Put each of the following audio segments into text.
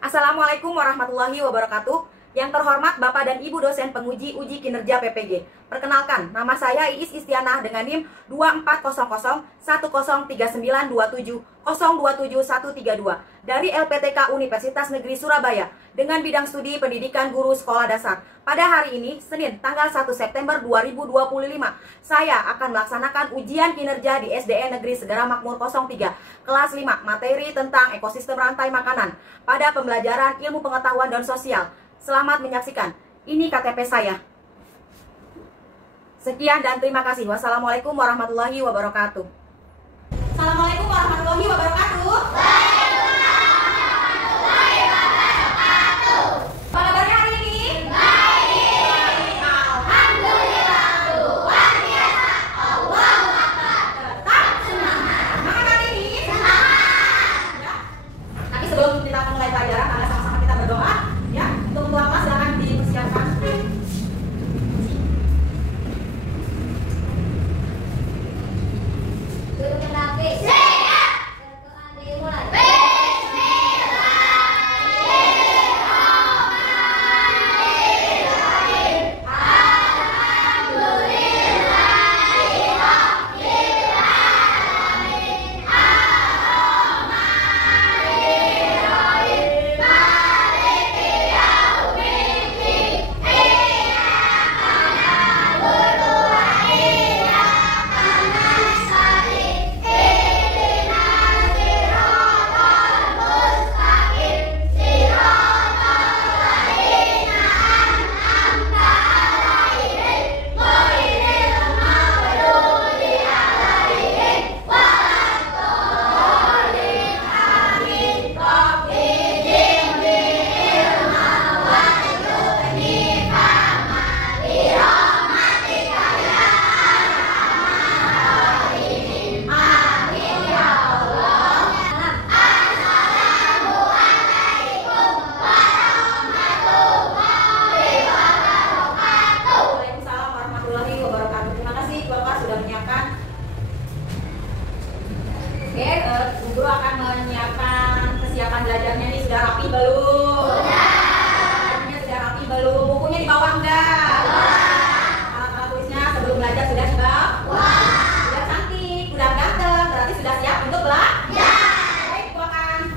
Assalamualaikum warahmatullahi wabarakatuh. Yang terhormat Bapak dan Ibu dosen penguji uji kinerja PPG. Perkenalkan, nama saya Iis Istianah dengan NIM 2400103927027132 dari LPTK Universitas Negeri Surabaya dengan bidang studi pendidikan guru sekolah dasar. Pada hari ini, Senin, tanggal 1 September 2025, saya akan melaksanakan ujian kinerja di SDN Negeri Segara Makmur 03, kelas 5, materi tentang ekosistem rantai makanan pada pembelajaran ilmu pengetahuan dan sosial. Selamat menyaksikan. Ini KTP saya. Sekian dan terima kasih. Wassalamualaikum warahmatullahi wabarakatuh. Assalamualaikum warahmatullahi wabarakatuh. Apa kabarnya hari ini? Baik. Alhamdulillah. Luar biasa. Allahu Akbar. Tetap semangat. Semangat hari ini. Semangat. Ya. Tapi sebelum kita mulai pelajaran, mari sama-sama kita berdoa. Ya, untuk ketua kelas silakan dipersiapkan. Duduk yang rapi. Siap. Berdoa dimulai. Bismillahirrahmanirrahim. Alhamdulillahirrahmanirrahim. Ar-Rahmanirrahim. Maliki yaumiddin. Iyyaka na'budu wa iyyaka nasta'in. Ihdinas siratal mustaqim. Siratal ladzina an'amta 'alaihim ghairil maghdubi 'alaihim waladdallin. Amin. Rabbi zidni ilma warzuqni fahma birahmatika ya arhamar rahimin. Amin ya Allah. Assalamualaikum warahmatullahi wabarakatuh. Waalaikumsalam warahmatullahi wabarakatuh. Terima kasih Bapak sudah menyiapkan. Oke, Bu Guru akan menyiapkan kesiapan belajarnya nih. Sudah rapi belum? Sudah rapi belum? Bukunya di bawah enggak? Alat-alat tulisnya sebelum belajar sudah di bawah? Sudah cantik, sudah ganteng, berarti sudah siap untuk belajar. Baik, Ibu akan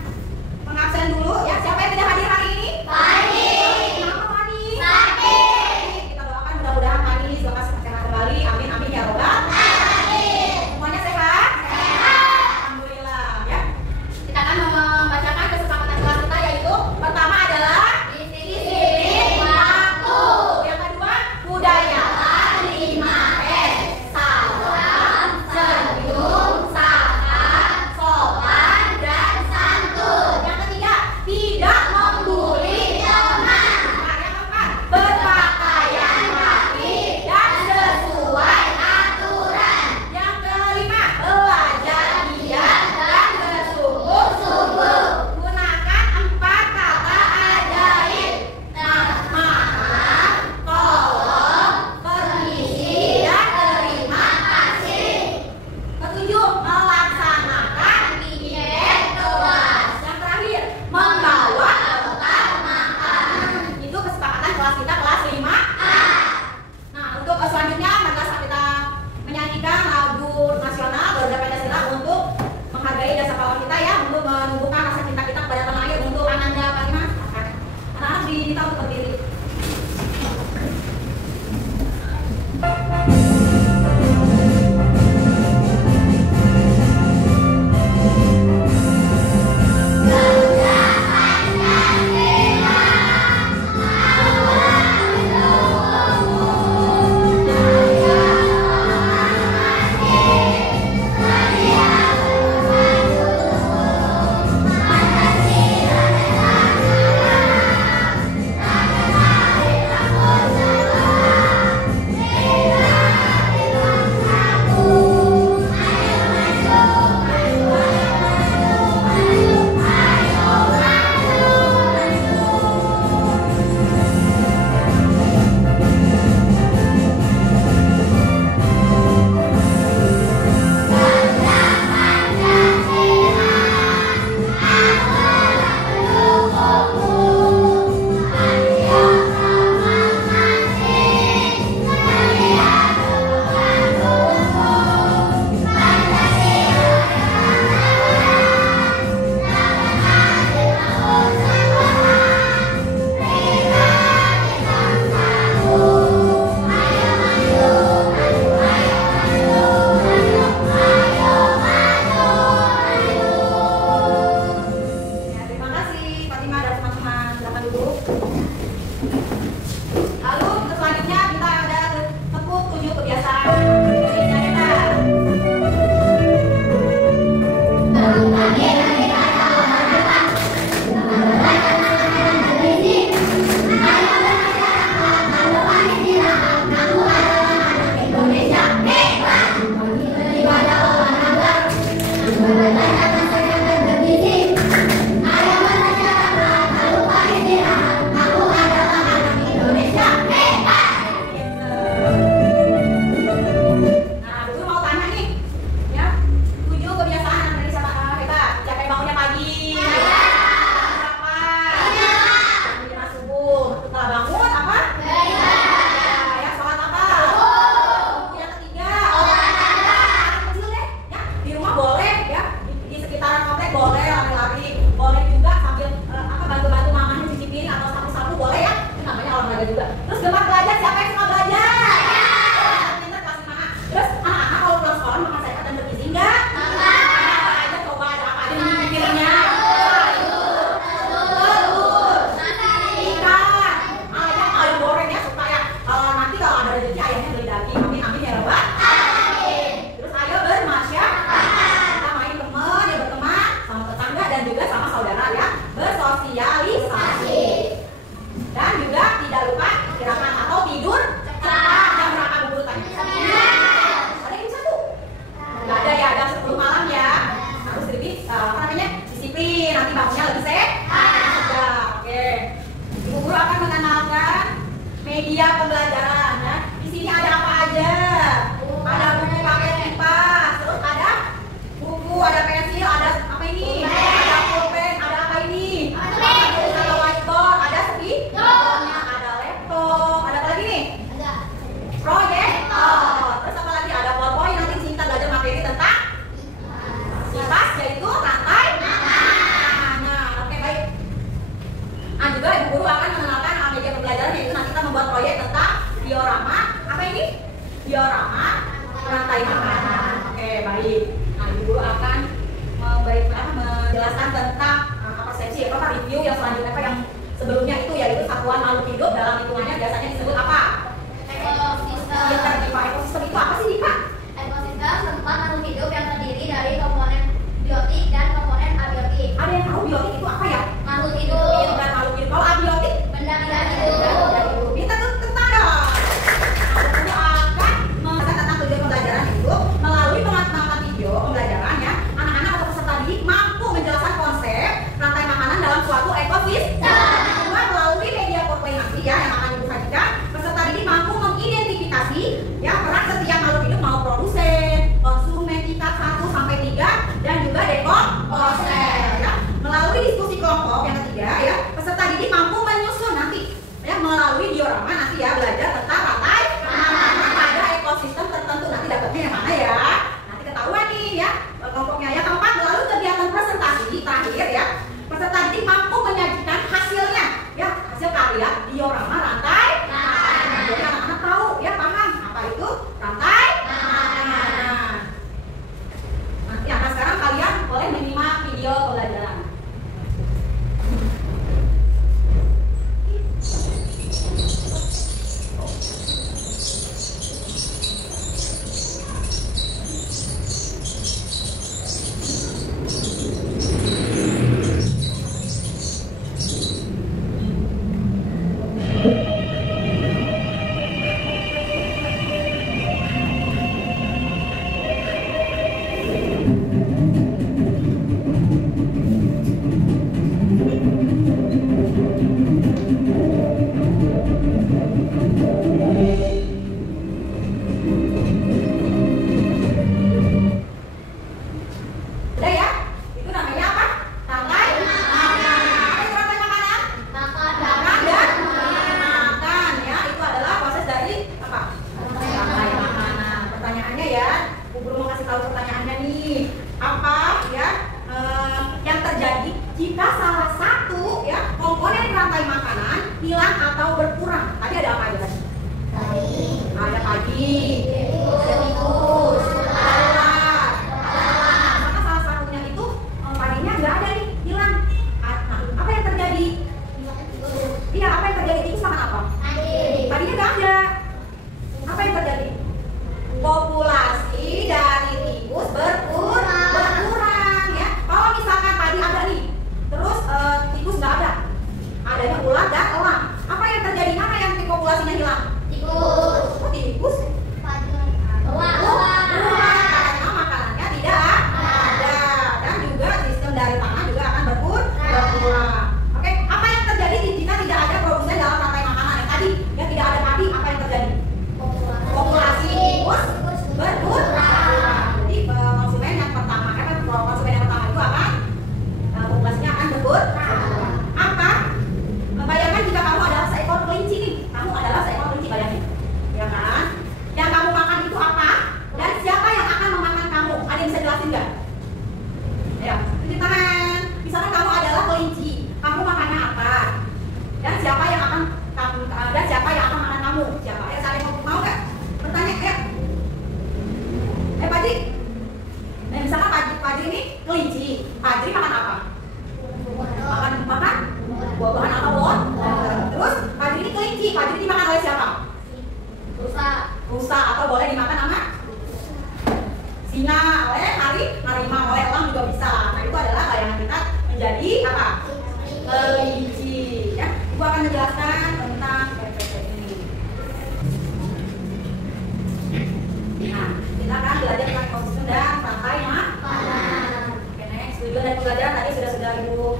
mengabsen dulu ya. Siapa yang tidak hadir hari ini? Fani. Kenapa Fani? Sakit. Kita doakan mudah-mudahan Fani sudah sehat kembali. Amin amin ya robbal. Semuanya sehat? Alhamdulillah ya. Kita akan membacakan kesepakatan kelas kita, yaitu pertama adalah rantai makanan. Oke, baik. Nah, Ibu Guru akan menjelaskan tentang persepsi apa review yang selanjutnya apa yang sebelumnya itu yaitu satuan makhluk hidup dalam hitungannya biasanya disebut apa? Ekosistem. Ekosistem itu apa sih, Pak? Ekosistem tempat makhluk hidup yang terdiri dari komponen biotik dan komponen abiotik. Ada yang tahu biotik itu apa ya? Makhluk hidup. Dan makhluk hidup. Kalau abiotik? Benda-benda hidup. Kita tentang dong. Aku akan mengajarkan tentang tujuan pembelajaran itu melalui pengamatan video pembelajaran ya. Anak-anak atau peserta didik mampu menjelaskan konsep rantai makanan dalam suatu ekosistem. Kedua, melalui media koordinasi ya yang akan Ibu sajikan, peserta didik mampu mengidentifikasi ya peran setiap makhluk hidup mau produsen, konsumen tingkat 1 sampai 3 dan juga dekomposer ya. Melalui diskusi kelompok yang ketiga ya, peserta didik mampu menyusun nanti ya melalui diorama nanti ya belajar tentang rantai makanan pada ekosistem tertentu. Nanti dapatnya yang mana ya? Nanti ketahuan nih ya kelompoknya. Yang keempat, melalui kegiatan presentasi terakhir ya, peserta didik mampu menyajikan hasilnya ya, hasil karya diorama rantai makanan. Jadi anak-anak tahu ya, paham apa itu rantai makanan. Nanti sekarang kalian boleh menyimak video pembelajaran. Udah ya? Itu namanya apa? Rantai makanan. Apa itu rantai makanan? Makan dan makan ya. Itu adalah proses dari apa? Rantai makanan. Pertanyaannya ya, Bu Guru mau kasih tahu pertanyaannya nih. Apa ya yang terjadi jika salah satu ya komponen rantai makanan hilang atau berkurang? Tadi ada apa aja tadi? Ada padi, ada tikus, ada ular. Maka salah satunya itu padinya nggak ada nih, hilang. Nah, apa yang terjadi? Iya, apa yang terjadi? Tikus makan apa? Padinya nggak ada. Apa yang terjadi? Populasi dari tikus berkurang ya. Kalau misalkan padi ada nih, terus tikus nggak ada, adanya ular dan elang. Apa yang terjadi? Mana yang populasinya hilang? Oh, tikus. Karena makanannya tidak ada dan juga sistem dari tanah juga akan berkurang. Oke, apa yang terjadi jika tidak ada produsen dalam rantai makanan yang tadi? Ya tidak ada padi, apa yang terjadi? Populasi tikus berkurang. Jadi konsumen yang pertama itu akan populasinya akan berkurang. Apa? Bayangkan jika kamu adalah seekor kelinci nih, kamu adalah seekor kelinci, bayangin, ya kan? Yang kamu makan itu apa? Dan siapa yang akan memakan kamu? Ada yang bisa jelasin nggak? Ya, cuci tangan. Misalnya kamu adalah kelinci, kamu makannya apa? Dan siapa yang akan makan kamu? Siapa? Ya, saling mau nggak? Bertanya ya. Padi. Nah, misalnya Padi ini kelinci, Padi makan apa? Makan buah-buahan apa, Bon? Terus Padi ini kelinci, Padi ini dimakan oleh siapa? Rusa atau boleh dimakan sama singa, oleh harimau, oleh elang juga bisa. Nah, itu adalah bayangan kita menjadi apa? Kelinci ya. Ibu akan menjelaskan tentang PPT ini. Nah, kita akan belajar tentang ekosistem dan rantai makanan. Oke, next. Tujuan dari pembelajaran tadi sudah Ibu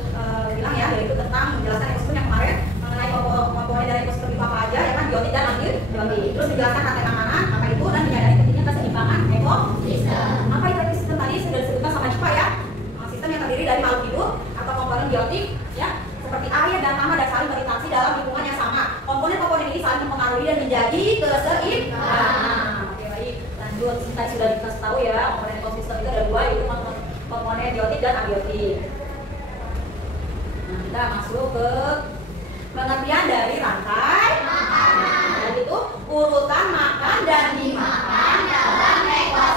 bilang ya, yaitu tentang menjelaskan ekosistem yang kemarin mengenai komponen dari ekosistem itu apa aja, ya kan, biotik dan abiotik. Terus menjelaskan rantai makanan apa itu dan menyadari pentingnya keseimbangan ekosistem. Apa itu ekosistem tadi sudah disebutkan sama Cipa ya, sistem yang terdiri dari makhluk hidup atau komponen biotik ya, seperti air dan tanah dan saling berinteraksi dalam lingkungan yang sama. Komponen-komponen ini saling mempengaruhi dan menjadi keseimbangan. Oke, baik, lanjut. Kita sudah dikasih tahu ya, komponen ekosistem itu ada dua, yaitu komponen biotik dan abiotik. Nah, kita masuk ke pengertian dari rantai makanan. Yaitu urutan makan dan dimakan dalam ekosistem.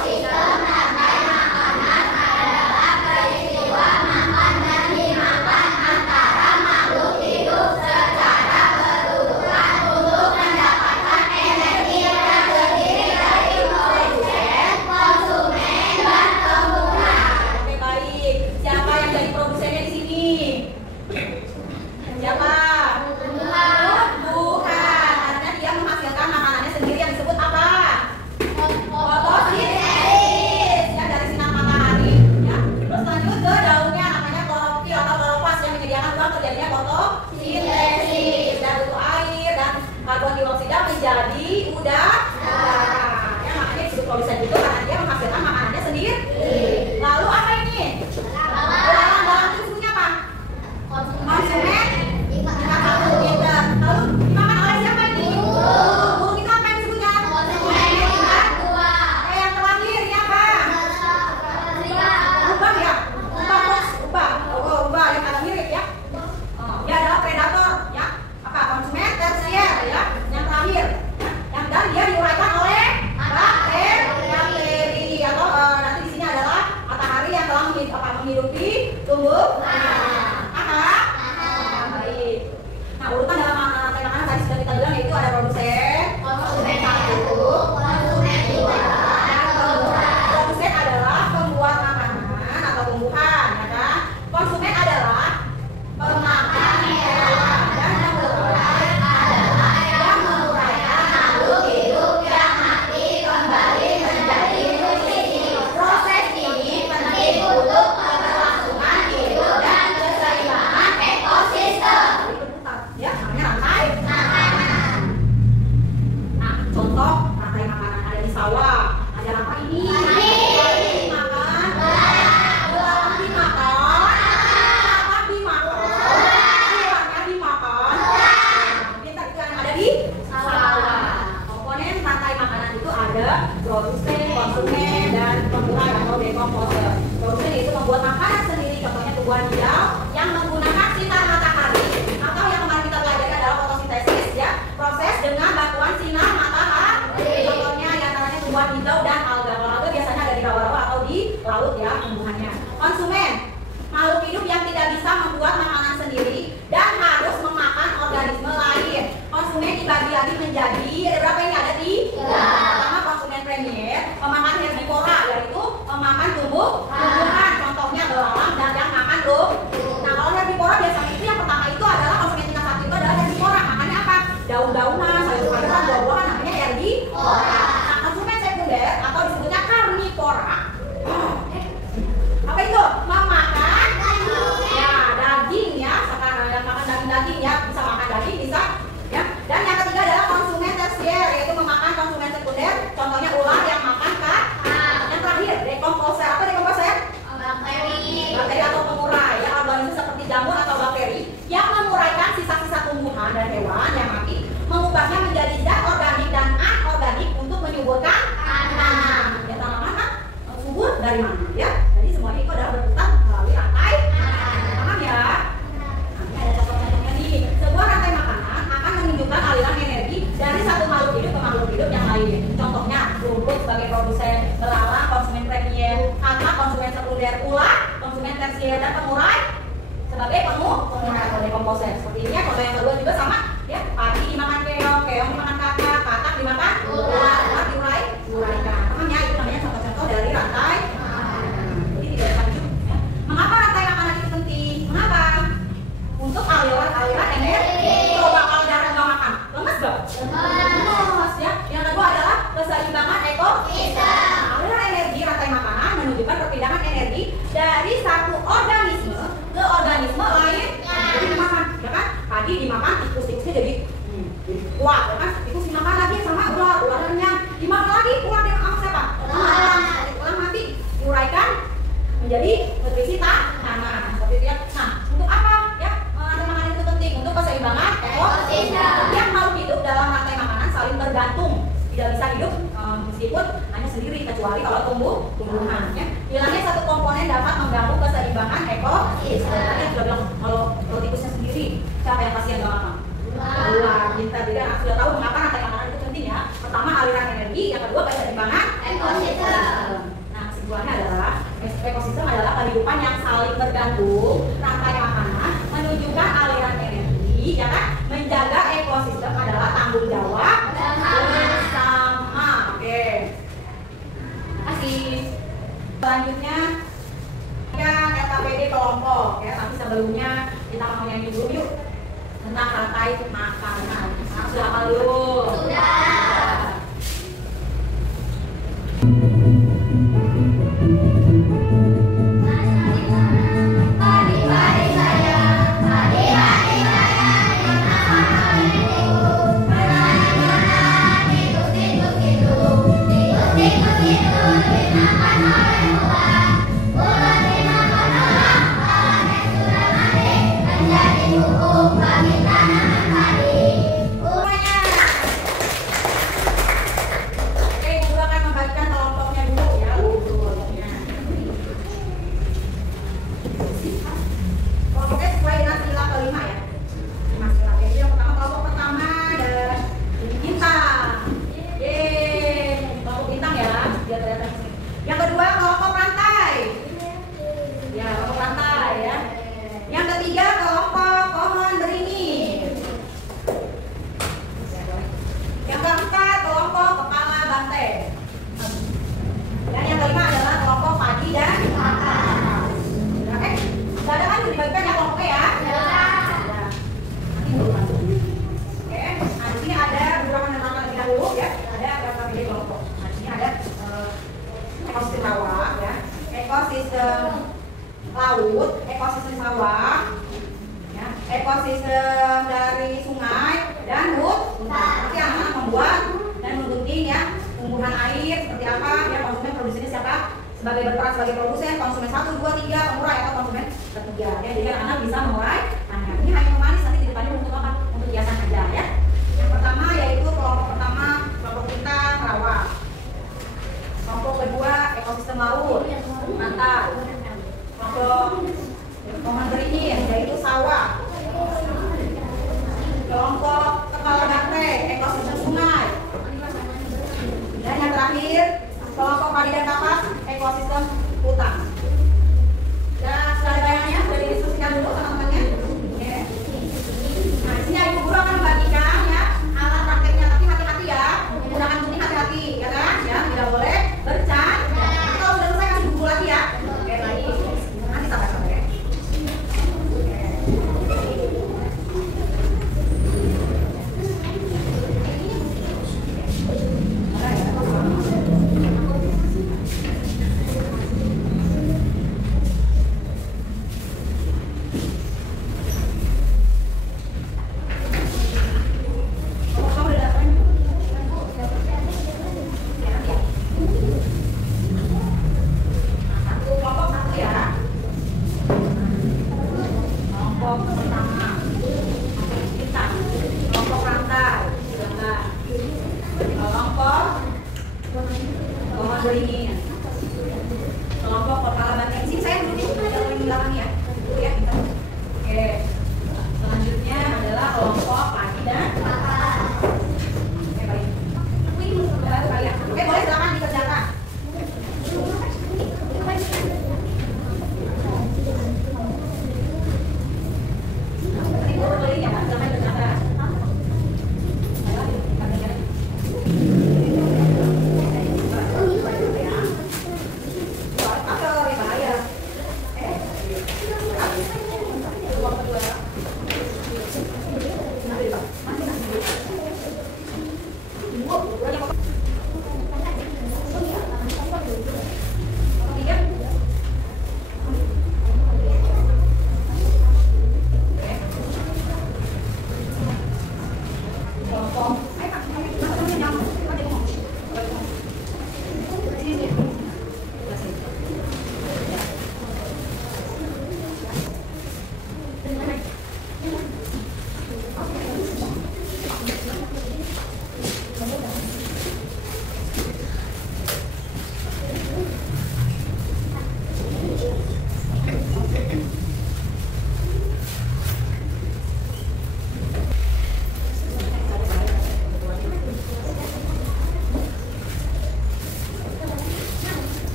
terjadinya fotosintesis dan butuh air dan karbon dioksida menjadi udara. Ya, makanya disebut produsen itu karena dia menghasilkan makanannya sendiri. Lalu apa ini? Belalang itu disebutnya apa? Konsumen. Lalu dimakan oleh siapa ini? Burung itu apa yang disebutnya? Konsumen. Yang terakhir ya Pak? Ubah ya? Ubah yang agak mirip ya. Dia adalah predator ya. Apa? Konsumen tersier ya. Yang terakhir ya. Dan dia diuraikan oleh bakteri atau nanti di sini adalah matahari yang telah menghidupi tumbuh. Baik. Nah, urutan dalam rantai makanan tadi sudah kita bilang yaitu ada produsen, konsumen 1, konsumen 2, dan pembuat. Produsen adalah pembuat makanan atau tumbuhan, ya kan? Konsumen adalah pemakan hewan dan pembuat adalah yang menguraikan makhluk hidup yang mati kembali menjadi nutrisi. Proses ini penting untuk keberlangsungan hidup dan keseimbangan ekosistem. Ya, namanya rantai makanan. Nah, contoh rantai makanan ada di sawah. Ada apa ini? Dimakan. Belalang dimakan. Kakak dimakan. Hewannya dimakan. Kita itu yang ada di sawah. Komponen rantai makanan itu ada produsen, konsumen, dan pembuat atau dekomposer. Produsen itu membuat makanan sendiri, contohnya tumbuhan hijau yang menggunakan sinar matahari atau yang kemarin kita pelajari adalah fotosintesis ya. Proses dengan bantuan sinar matahari. Contohnya yang antaranya tumbuhan hijau dan alga. Kalau alga biasanya ada di rawa-rawa atau di laut ya tumbuhannya. Konsumen, makhluk hidup yang tidak bisa membuat makanan sendiri dan harus memakan organisme lain. Konsumen dibagi lagi menjadi berapa ini ada di? Pertama konsumen premier, pemakan herbivora yaitu pemakan tumbuhan. Contohnya belalang dan yang makan rumput. Nah, kalau herbivora biasanya itu yang pertama itu adalah konsumen tingkat 1 itu adalah herbivora. Makannya apa? Daun-daunan, sayur-sayuran, buah-buahan namanya herbivora. Nah, konsumen sekunder atau disebutnya karnivora. Apa itu? Memakan ya daging ya. Sekarang yang makan daging-daging ya, bisa makan daging bisa ya. Dan yang ketiga adalah konsumen tersier yaitu memakan konsumen sekunder. Contohnya ular yang makan yang terakhir dekomposer. Apa dekomposer? Bakteri atau pengurai ya, organisme seperti jamur atau bakteri yang menguraikan sisa-sisa tumbuhan dan hewan yang mati, mengubahnya menjadi zat organik dan anorganik untuk menyuburkan tanam. Ya, tanaman kan subur dari mana ya? Jadi semuanya itu adalah berputar melalui rantai makanan. Paham ya? Nanti ada contoh-contohnya nih. Sebuah rantai makanan akan menunjukkan aliran energi dari satu makhluk hidup ke makhluk hidup yang lain. Contohnya rumput sebagai produsen, belalang konsumen premier, kakak konsumen sekunder, ular konsumen tersier, dan pengurai sebagai pengurai atau dekomposer. Seperti ini ya. Contoh yang kedua juga sama ya. Padi dimakan keong, keong dimakan kakak, katak dimakan ular, ular diuraikan. Namanya itu namanya contoh-contoh dari rantai makanan. Jadi tidak lanjut ya. Mengapa rantai makanan itu penting? Mengapa? Untuk aliran energi. Coba kalau darah nggak makan, lemes gak? Lemes ya. Yang kedua adalah keseimbangan ekosistem. Aliran energi rantai makanan menunjukkan perpindahan energi dari satu organisme ke organisme lain. Jadi dimakan, ya kan? Tadi dimakan tikus-tikusnya jadi kuat, ya kan? Tikus dimakan lagi sama ular, ularnya dimakan lagi, ular yang sama siapa? Ular mati, diuraikan menjadi nutrisi tanah. Seperti itu ya. Nah, untuk apa ya? Rantai makanan itu penting untuk keseimbangan ekosistem. Yang makhluk hidup dalam rantai makanan saling bergantung, tidak bisa hidup meskipun hanya sendiri kecuali kalau tumbuhan ya. Hilangnya satu komponen dapat mengganggu keseimbangan ekosistem. Tadi sudah bilang kalau tikusnya sendiri siapa yang kasihan gak makan? Ular. Kita tidak sudah tahu mengapa rantai makanan itu penting ya. Pertama aliran energi, yang kedua keseimbangan ekosistem. Nah, kesimpulannya adalah ekosistem adalah kehidupan yang saling bergantung. Rantai makanan menunjukkan aliran energi, ya kan? Menjaga ekosistem adalah tanggung jawab bersama. Oke. Terima kasih. Selanjutnya ya LKPD kelompok ya, tapi sebelumnya kita mau nyanyi dulu yuk tentang rantai makanan. Nah, sudah hafal dulu? Sudah. Padi-padi saya, padi ekosistem dari sungai dan hutan. Nanti anak-anak membuat dan menggunting ya tumbuhan air seperti apa ya, konsumen produsennya siapa, sebagai berperan sebagai produsen, konsumen 1, 2, 3, pemurah atau konsumen ketiga ya. Jadi anak bisa memulai. Nah, ini hanya pemanis, nanti di depannya untuk apa? Untuk hiasan aja ya. Yang pertama yaitu kelompok pertama kelompok kita rawa. Kelompok kedua ekosistem laut, pantai. Kelompok beringin yaitu sawah. Kelompok kepala banteng ekosistem sungai. Dan yang terakhir kelompok padi dan kapas ekosistem hutan. Dan sekali bayangannya sudah didiskusikan dulu teman-temannya. Oke. Nah, di sini Ibu Guru akan membagikan ya alat prakteknya, tapi hati-hati ya, menggunakan gunting hati-hati ya kan? Ya, tidak boleh bercanda. Nanti kalau sudah selesai kasih buku lagi ya. Oke, baik. Nanti sabar-sabar ya. Kelompok kepala banteng. Sini saya duduk di belakang ya. Ya. Oke. Selanjutnya adalah kelompok padi dan kapas. Oke, baik. Oke, boleh silakan dikerjakan. Ini guru beli ya, Pak. Silakan dikerjakan.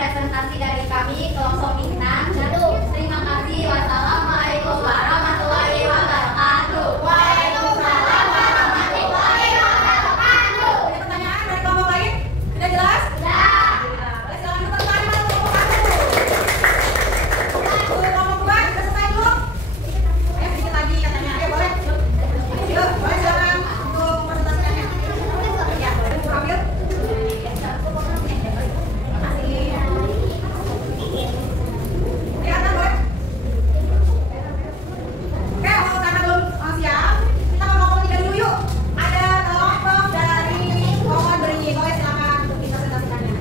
presentasi dari kami kelompok Bintang. Terima kasih. Wassalamualaikum warahmatullahi wabarakatuh. Waalaikumsalam warahmatullahi wabarakatuh. Ada pertanyaan dari kelompok lain? Sudah jelas? Sudah. Boleh silakan dulu pertanyaan kelompok 1. Kelompok 2 kita selesai dulu. Ayo sedikit lagi katanya. Ayo boleh. Yuk, boleh silakan untuk presentasinya. Ya, boleh ambil. Kelihatan boleh? Oke, karena belum siap, kita ke kelompok 3 dulu yuk. Ada kelompok dari kelompok beringin. Boleh silakan untuk dipresentasikannya.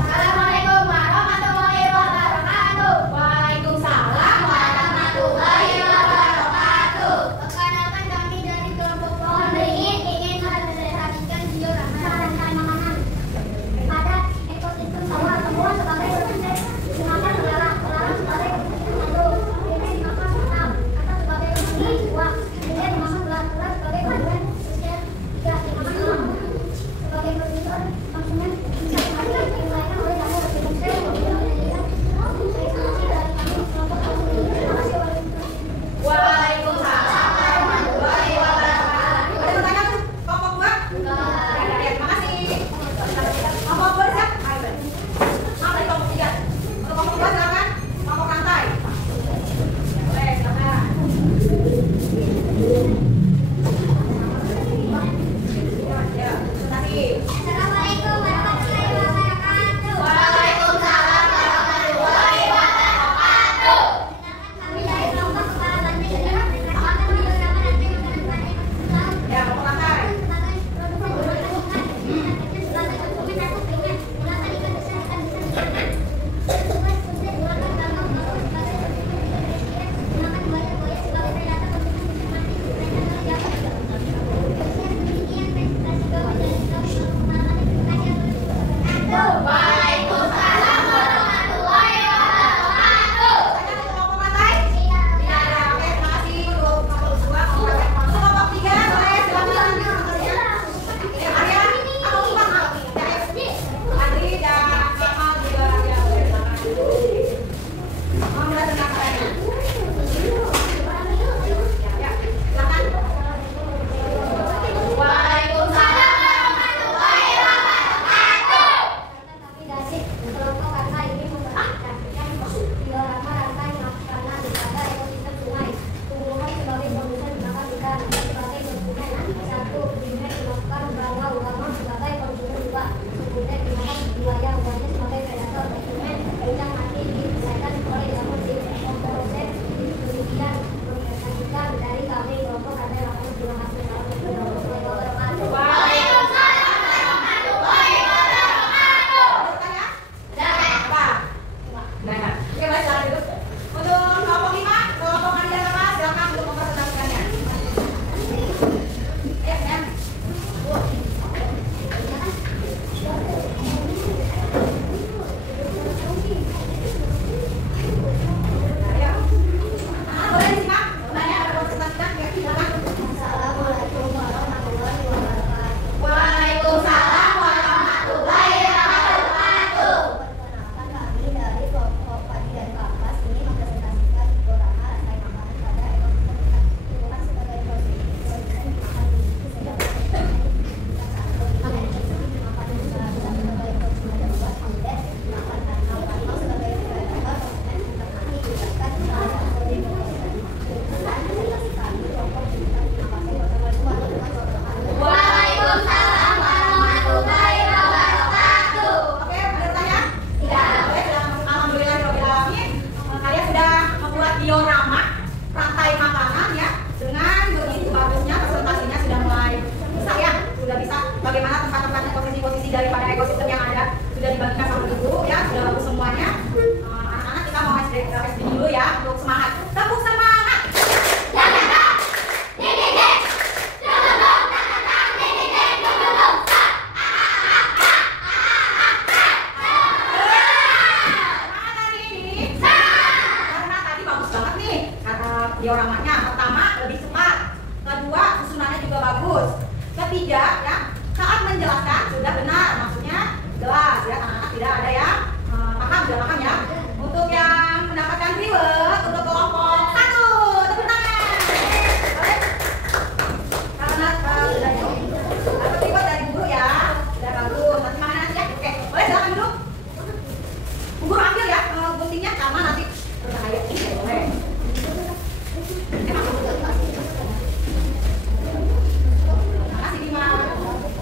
Assalamualaikum warahmatullahi wabarakatuh. Waalaikumsalam warahmatullahi wabarakatuh. Perkenalkan kami dari kelompok pohon beringin ingin mempresentasikan diorama rantai makanan pada ekosistem sawah tumbuhan sebagai berbentuk dimakan ular sebagai makhluk ini dimakan senam atau sebagai pemberi uang kemudian dimakan ular sebagai panduan usia dimakan uang sebagai produser konsumen bisa dimakan dimulaikan oleh kamu berbentuk Waalaikumsalam warahmatullahi wabarakatuh. Ada pertanyaan tuh kelompok 2? Ya, terima kasih. Kelompok 2 siap? Ayo. Maaf dari kelompok 3. Untuk kelompok 2 silakan. Kelompok rantai. Boleh, silakan. Ya, presentasi. Assalamualaikum warahmatullahi wabarakatuh. Waalaikumsalam warahmatullahi wabarakatuh. Kami dari kelompok kepala banteng akan diorama rantai makanan pada ekosistem Ya, kelompok rantai. sebagai produsen ikan, sebagai konsumen atau pengen menggunakan ikan besar kemudian menggunakan gambang maupun sebagai menggunakan buaya sebagai predator konsumen mati mereka demikian presentasi kami dari kelompok pengalaman. Terima kasih atas Waalaikumsalam warahmatullahi wabarakatuh. Pertanyaan untuk kelompok rantai? Ya, oke, terima kasih untuk kelompok 2. Untuk kelompok 3, boleh silakan. Ya, Arya, atau Ivan? Ya, ayo. Andri dan Amal juga ya, boleh silakan. Mau mulai tentang apa? Ya, silakan. Waalaikumsalam warahmatullahi wabarakatuh. Kami dari kelompok rantai ini memperhatikan diorama rantai makanan pada ekosistem sungai. Tumbuhan sebagai produsen dimakan ikan sebagai konsumen. Satu, kemudian dimakan bawah utama sebagai konsumen dua. Kemudian dimakan buaya uangnya sebagai predator konsumen. Ikan mati diselesaikan oleh kamu di proses demikian mempresentasikan dari kami kelompok rantai makanan. Terima kasih. Warahmatullahi wabarakatuh. Waalaikumsalam warahmatullahi wabarakatuh. Ada pertanyaan? Apa? Nah, oke, boleh silakan duduk. Untuk kelompok 5, kelompok Anda sama, silakan untuk mempresentasikannya. Ya, Nen. Ya. Boleh disimak? Tanya ada mempresentasikan? Ya, silakan. Assalamualaikum warahmatullahi wabarakatuh. Waalaikumsalam warahmatullahi wabarakatuh. Perkenalkan kami dari kelompok padi dan kapas ini mempresentasikan diorama rantai makanan pada ekosistem ikan. Tumbuhan sebagai produsen dimakan sejak dimakan usaha sebagai konsumen dua, kemudian dimakan harimau sebagai predator konsumen ikan mati dibiarkan oleh Waalaikumsalam warahmatullahi wabarakatuh. Oke, ada pertanyaan? Ya, boleh silakan. Alhamdulillahirobbilalamin. Kalian sudah membuat diorama rantai makanan ya. Dengan begitu bagusnya presentasinya sudah mulai bisa ya, sudah bisa bagaimana tempat-tempatnya, posisi-posisi daripada ekosistem yang ada sudah dibagikan sama ibu ya, sudah bagus semuanya. Anak-anak kita mau SD dulu ya untuk semangat. Tepuk semangat. Semangat hari ini. Karena tadi bagus banget nih kata dioramanya. Pertama lebih cepat, kedua susunannya juga bagus, ketiga ya menjelaskan sudah benar, maksudnya jelas ya, anak-anak tidak ada yang paham, sudah paham ya. Untuk yang mendapatkan reward untuk kelompok 1, tepuk tangan. Boleh? Karena sudah dapat reward dari guru ya, sudah bagus. Nanti makan nanti ya. Oke, boleh silakan dulu. Guru ambil ya guntingnya karena nanti berbahaya. Boleh. Makasih Bima. Makasih Pak.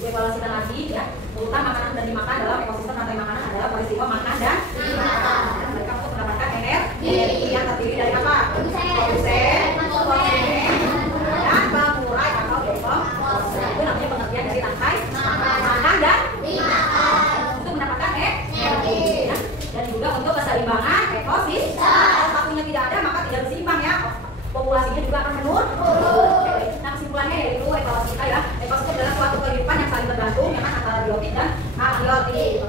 dievaluasikan lagi ya. Urutan makanan dan dimakan dalam ekosistem rantai makanan adalah peristiwa makan dan dimakan. Mereka untuk mendapatkan energi yang terdiri dari apa? Produsen, konsumen, dan pengurai atau dekomposisi. Itu namanya pengertian dari rantai makan dan dimakan untuk mendapatkan energi ya. Dan juga untuk keseimbangan ekosistem. Kalau satunya tidak ada maka tidak berseimbang ya. Populasinya juga akan menurun. Nah, kesimpulannya yaitu evaluasi kita ya, ekosistem adalah suatu kehidupan yang saling bergantung ya kan, antara biotik dan abiotik.